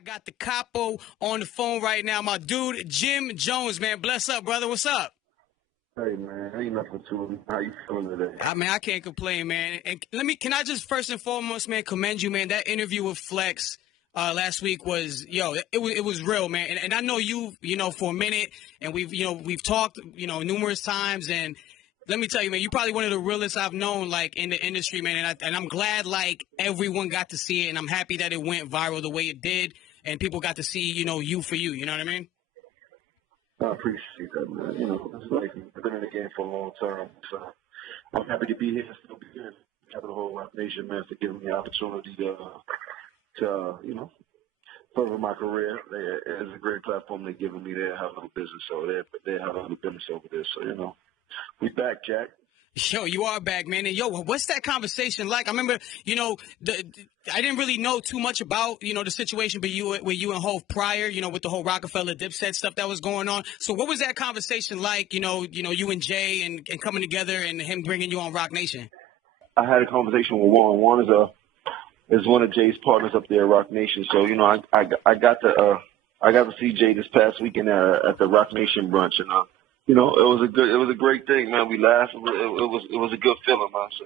I got the capo on the phone right now. My dude, Jim Jones, man. Bless up, brother. What's up? Hey man, ain't nothing to it. How you feeling today? I can't complain, man. And can I just first and foremost, man, commend you, man. That interview with Flex last week was, it was real, man. And I know you, for a minute, and we've talked, numerous times. And let me tell you, man, you're probably one of the realest I've known, like, in the industry, man. And I'm glad, like, everyone got to see it, and I'm happy that it went viral the way it did, and people got to see, you for you. You know what I mean? I appreciate that, man. It's like I've been in the game for a long time, so I'm happy to be here, still be here. Happy the whole RocNation, man, for giving me the opportunity to further my career. It's a great platform they're giving me. They have a little business, so they have a little business over there. So we back, Jack. Yo, you are back, man. And what's that conversation like? I remember, I didn't really know too much about, the situation, but with you and Hov prior, with the whole Rockefeller Dipset stuff that was going on. So what was that conversation like? You and Jay and coming together and him bringing you on RocNation. I had a conversation with Warren. Warren is one of Jay's partners up there at RocNation. So I got to see Jay this past weekend at the RocNation brunch, and it was a great thing, man. We laughed. It was a good feeling, man. So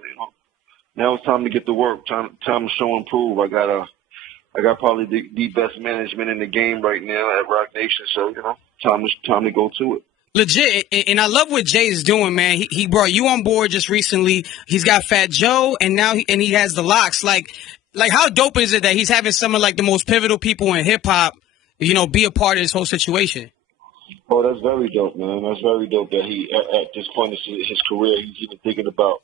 now it's time to get to work. Time to show and prove. I got probably the best management in the game right now at RocNation. So time to go to it. Legit, and I love what Jay is doing, man. He brought you on board just recently. He's got Fat Joe, and now he has the Locks. Like how dope is it that he's having some of like the most pivotal people in hip hop, be a part of this whole situation? Oh, that's very dope, man. That's very dope that he, at this point in his career, he's even thinking about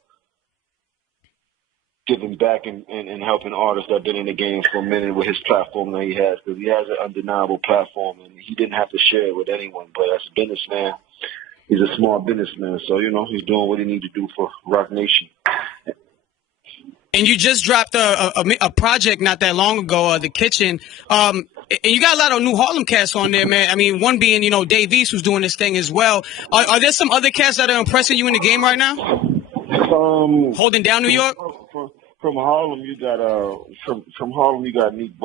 giving back and helping artists that have been in the game for a minute with his platform that he has, because he has an undeniable platform, and he didn't have to share it with anyone. But as a businessman, he's a smart businessman, so, he's doing what he needs to do for RocNation. And you just dropped a project not that long ago, The Kitchen. And you got a lot of new Harlem cats on there, man. I mean, one being, Dave East, who's doing this thing as well. Are there some other cats that are impressing you in the game right now? Holding down New York? From Harlem, you got Nick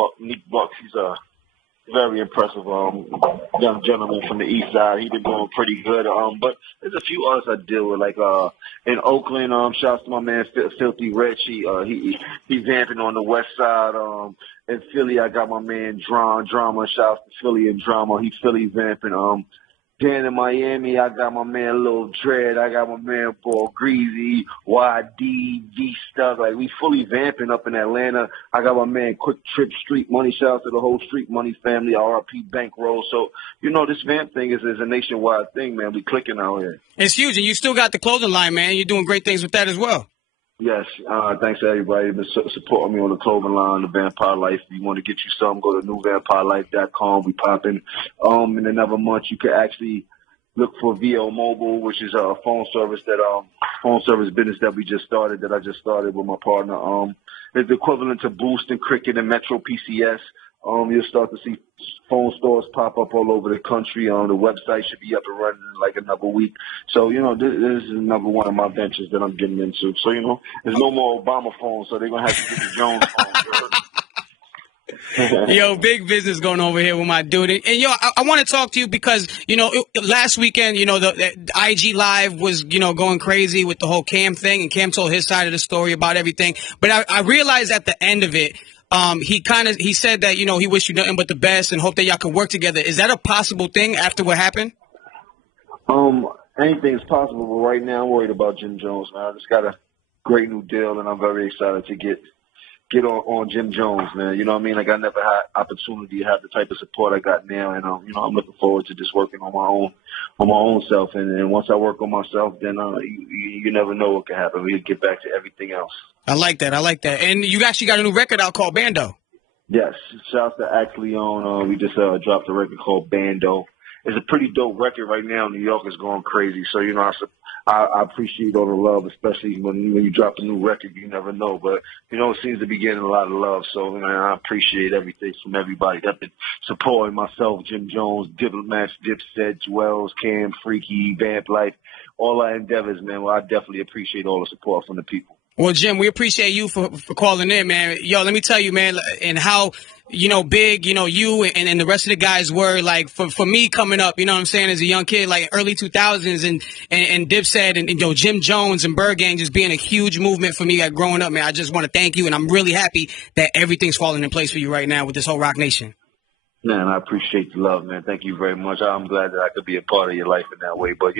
Bucks. He's a very impressive young gentleman from the East Side. He's been doing pretty good. But there's a few others I deal with, like in Oakland. Shouts to my man Filthy Rich. He's vamping on the West Side. In Philly, I got my man Drama. Shouts to Philly and Drama. He's Philly vamping. Down in Miami, I got my man Lil Dread. I got my man Paul Greasy, YD, G Stuff. Like, we fully vamping up in Atlanta. I got my man Quick Trip, Street Money. Shout out to the whole Street Money family, RRP Bankroll. So, this vamp thing is a nationwide thing, man. We clicking out here. It's huge, and you still got the clothing line, man. You're doing great things with that as well. Yes, thanks to everybody who's been supporting me on the clothing line, the Vampire Life. If you want to get you something, go to newvampirelife.com. We popping. In another month, you can actually look for VO Mobile, which is a phone service business that I just started with my partner. It's the equivalent to Boost and Cricket and Metro PCS. You'll start to see phone stores pop up all over the country. The website should be up and running in like another week. So, this is another one of my ventures that I'm getting into. So, there's no more Obama phones, so they're going to have to get the Jones phone. Yo, big business going over here with my dude. And I want to talk to you because, last weekend, the IG Live was, going crazy with the whole Cam thing, and Cam told his side of the story about everything. But I realized at the end of it, he said that, he wished you nothing but the best and hope that y'all could work together. Is that a possible thing after what happened? Anything's possible, but right now I'm worried about Jim Jones, man. I just got a great new deal, and I'm very excited to get on Jim Jones, man. You know what I mean? Like, I never had opportunity to have the type of support I got now, and I'm looking forward to just working on my own self. And once I work on myself, then you never know what can happen. We'll get back to everything else. I like that. And you actually got a new record out called Bando. Yes, shouts to Axe Leon. We just dropped a record called Bando. It's a pretty dope record right now. New York is going crazy, so I appreciate all the love, especially when you drop a new record. You never know, but it seems to be getting a lot of love. So I appreciate everything from everybody that's been supporting myself, Jim Jones, Diplomats, Dipset, Wells, Cam, Freaky, Vamp Life, all our endeavors, man. Well, I definitely appreciate all the support from the people. Well, Jim, we appreciate you for calling in, man. Yo, let me tell you, man, and how, big, you and the rest of the guys were, like, for me coming up, you know what I'm saying, as a young kid, like early 2000s and Dipset and Jim Jones and Bird Gang just being a huge movement for me, like, growing up, man. I just want to thank you, and I'm really happy that everything's falling in place for you right now with this whole Rock Nation. Man, I appreciate the love, man. Thank you very much. I'm glad that I could be a part of your life in that way. But,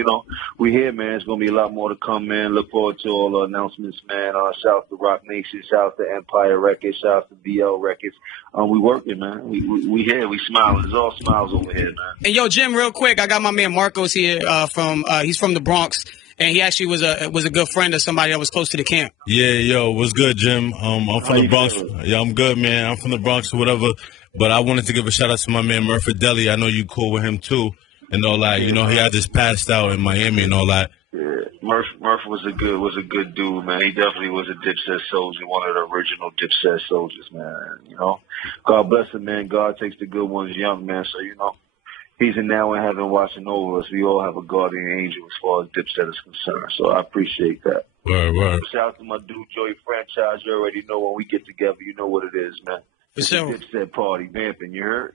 we here, man. It's going to be a lot more to come, man. Look forward to all the announcements, man. Shout out to Rock Nation. Shout out to Empire Records. Shout out to BL Records. We working, man. We here. We smiling. There's all smiles over here, man. And, yo, Jim, real quick, I got my man Marcos here he's from the Bronx. And he actually was a good friend of somebody that was close to the camp. Yeah, yo, what's good, Jim? I'm from the Bronx. Yeah, I'm good, man. I'm from the Bronx or whatever. But I wanted to give a shout out to my man Murphy Deli. I know you cool with him too, and all that. He had just passed out in Miami and all that. Yeah, Murph was a good dude, man. He definitely was a Dipset soldier, one of the original Dipset soldiers, man. God bless him, man. God takes the good ones young, man. So he's in now in heaven watching over us. We all have a guardian angel as far as Dipset is concerned. So I appreciate that. Word. Shout out to my dude Joey Franchise. You already know when we get together, you know what it is, man. For sure. Dipset party, vamping, you heard?